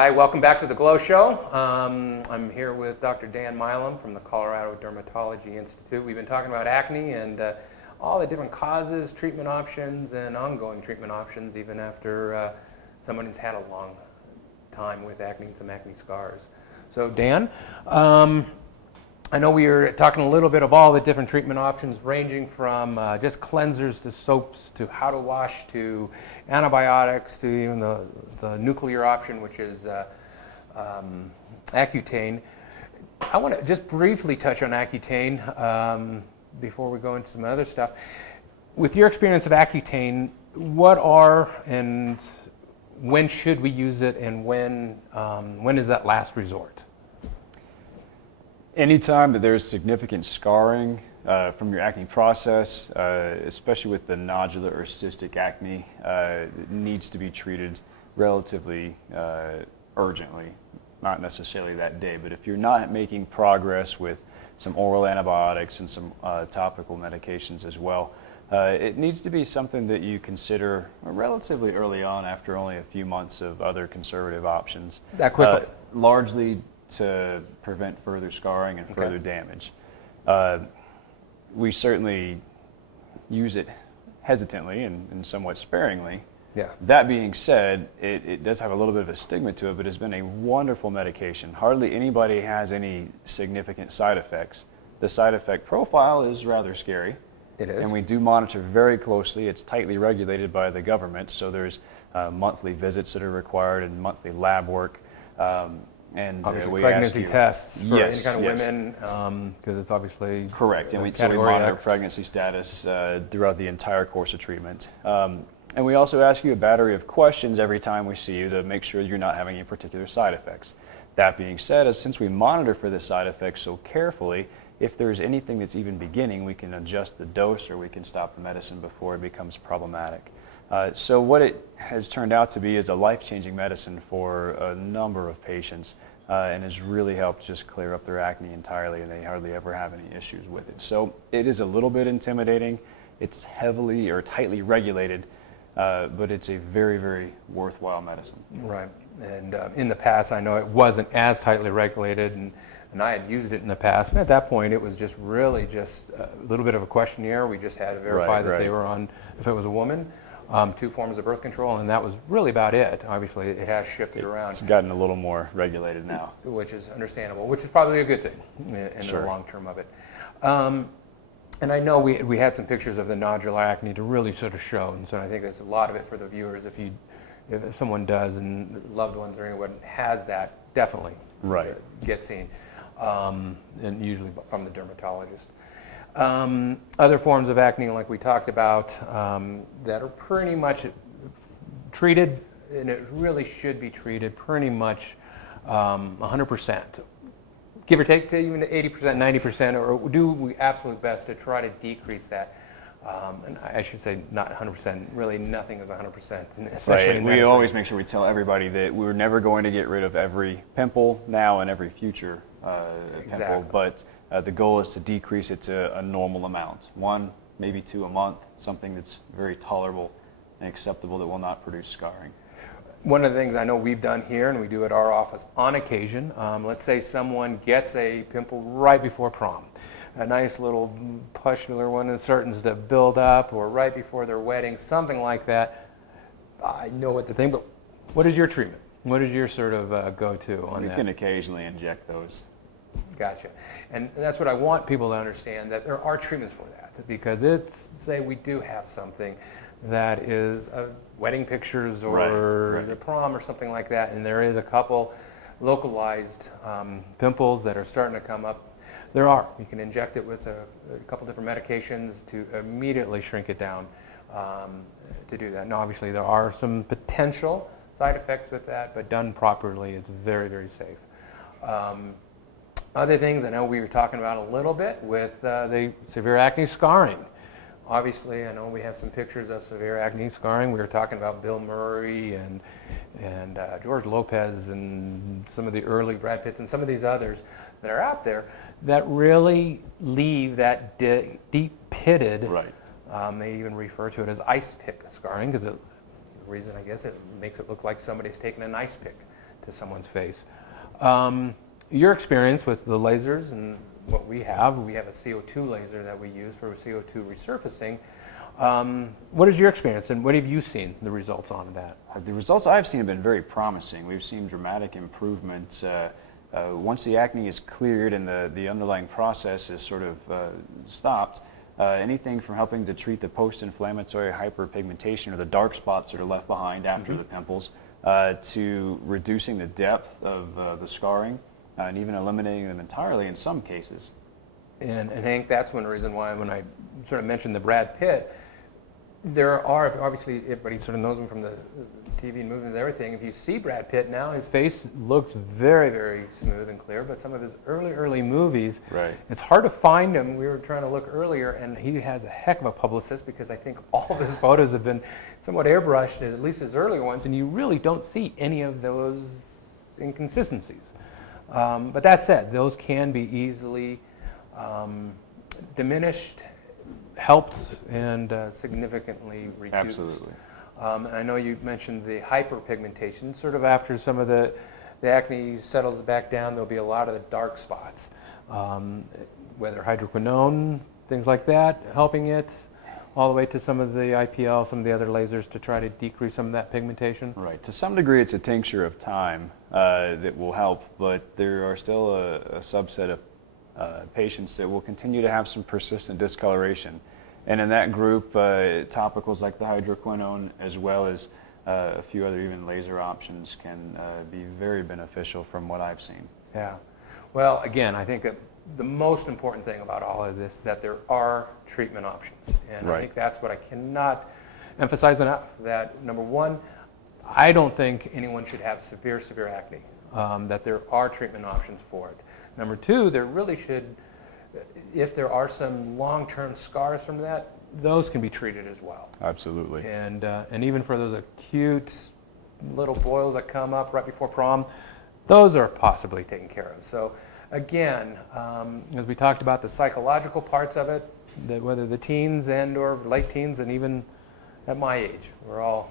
Hi, welcome back to the Glow Show. I'm here with Dr. Dan Milam from the Colorado Dermatology Institute. We've been talking about acne and all the different causes, treatment options, and ongoing treatment options even after someone has had a long time with acne and some acne scars. So Dan, I know we were talking a little bit of all the different treatment options ranging from just cleansers to soaps to how to wash to antibiotics to even the nuclear option, which is Accutane. I want to just briefly touch on Accutane before we go into some other stuff. With your experience of Accutane, what are and when should we use it, and when is that last resort? Anytime that there's significant scarring from your acne process, especially with the nodular or cystic acne, it needs to be treated relatively urgently, not necessarily that day. But if you're not making progress with some oral antibiotics and some topical medications as well, it needs to be something that you consider relatively early on after only a few months of other conservative options. That quickly? Largely to prevent further scarring and further damage. We certainly use it hesitantly and somewhat sparingly. Yeah. That being said, it does have a little bit of a stigma to it, but it's been a wonderful medication. Hardly anybody has any significant side effects. The side effect profile is rather scary. It is. And we do monitor very closely. It's tightly regulated by the government, so there's monthly visits that are required and monthly lab work. And obviously pregnancy tests for any kind of yes. women, because it's obviously correct. And so we monitor pregnancy status throughout the entire course of treatment. And we also ask you a battery of questions every time we see you to make sure you're not having any particular side effects. That being said, since we monitor for the side effects so carefully, if there's anything that's even beginning, we can adjust the dose or we can stop the medicine before it becomes problematic. So what it has turned out to be is a life-changing medicine for a number of patients and has really helped just clear up their acne entirely, and they hardly ever have any issues with it. So it is a little bit intimidating. It's heavily or tightly regulated, but it's a very, very worthwhile medicine. Right. And in the past, I know it wasn't as tightly regulated, and I had used it in the past. And at that point, it was just really just a little bit of a questionnaire. We just had to verify that they were on, if it was a woman, 2 forms of birth control, and that was really about it. Obviously, it has shifted around. It's gotten a little more regulated now. Which is understandable, which is probably a good thing in the long term of it. And I know we had some pictures of the nodular acne to really sort of show, and so I think that's a lot of it for the viewers. If someone does, and loved ones or anyone has that, definitely get seen, and usually from the dermatologist. Other forms of acne, like we talked about, that are pretty much treated, and it really should be treated pretty much 100%. Give or take to even 80%, 90%, or do we absolute best to try to decrease that. And I should say not 100%, really nothing is 100%, especially in medicine. We always make sure we tell everybody that we're never going to get rid of every pimple now and every future pimple, but the goal is to decrease it to a normal amount, 1, maybe 2 a month, something that's very tolerable and acceptable that will not produce scarring. One of the things I know we've done here, and we do at our office on occasion, let's say someone gets a pimple right before prom, a nice little pustular one that starts to build up, or right before their wedding, something like that. I know what to think, but what is your treatment? What is your sort of go-to on that? We can occasionally inject those. Gotcha. And that's what I want people to understand, that there are treatments for that, because it's, say we do have something that is wedding pictures or the prom or something like that, and there is a couple localized pimples that are starting to come up. You can inject it with a couple different medications to immediately shrink it down to do that. Now obviously there are some potential side effects with that, but done properly it's very, very safe. Other things I know we were talking about a little bit with the severe acne scarring. Obviously, I know we have some pictures of severe acne scarring. We were talking about Bill Murray and George Lopez and some of the early Brad Pitts and some of these others that are out there that really leave that deep pitted. They even refer to it as ice pick scarring, because the reason I guess it makes it look like somebody's taken an ice pick to someone's face. Your experience with the lasers and what we have a CO2 laser that we use for CO2 resurfacing. What is your experience, and what have you seen the results on that? The results I've seen have been very promising. We've seen dramatic improvements. Once the acne is cleared and the underlying process is sort of stopped, anything from helping to treat the post-inflammatory hyperpigmentation or the dark spots that are left behind after the pimples, to reducing the depth of the scarring, and even eliminating them entirely in some cases. And Hank, that's one reason why when I sort of mentioned the Brad Pitt, there are, obviously everybody sort of knows him from the TV and movies and everything. If you see Brad Pitt now, his face looks very, very smooth and clear, but some of his early movies, right, it's hard to find him. We were trying to look earlier, and he has a heck of a publicist, because I think all of his photos have been somewhat airbrushed, at least his earlier ones, and you really don't see any of those inconsistencies. But that said, those can be easily diminished, helped, and significantly reduced. Absolutely. And I know you mentioned the hyperpigmentation. Sort of after some of the acne settles back down, there'll be a lot of the dark spots. Whether hydroquinone, things like that, helping it, all the way to some of the IPL, some of the other lasers to try to decrease some of that pigmentation. Right. To some degree, it's a tincture of time that will help, but there are still a subset of patients that will continue to have some persistent discoloration. And in that group, topicals like the hydroquinone, as well as a few other even laser options, can be very beneficial from what I've seen. Yeah. Well, again, I think that the most important thing about all of this, that there are treatment options. And right. I think that's what I cannot emphasize enough, that number one, I don't think anyone should have severe acne, that there are treatment options for it. Number two, there really should, if there are some long-term scars from that, those can be treated as well. Absolutely. And even for those acute little boils that come up right before prom, those are possibly taken care of. So again, as we talked about the psychological parts of it, that whether the teens and or late teens, and even at my age, we're all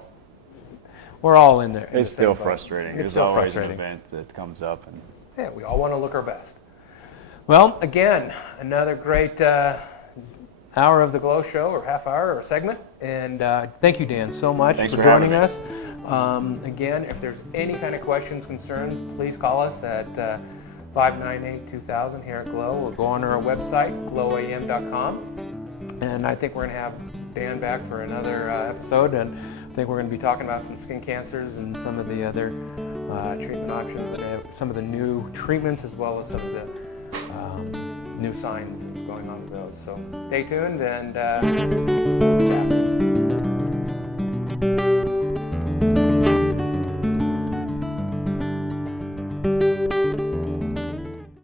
in there. It's still frustrating. There's always an event that comes up, and yeah, we all want to look our best. Well, again, another great hour of the Glow Show, or half hour, or segment. And thank you, Dan, so much for joining us. Again, if there's any kind of questions, concerns, please call us at 598-2000 here at Glow, or go on our website, glowam.com. And I think we're going to have Dan back for another episode, and I think we're going to be talking about some skin cancers and some of the other treatment options, and some of the new treatments, as well as some of the new signs that's going on with those. So stay tuned, and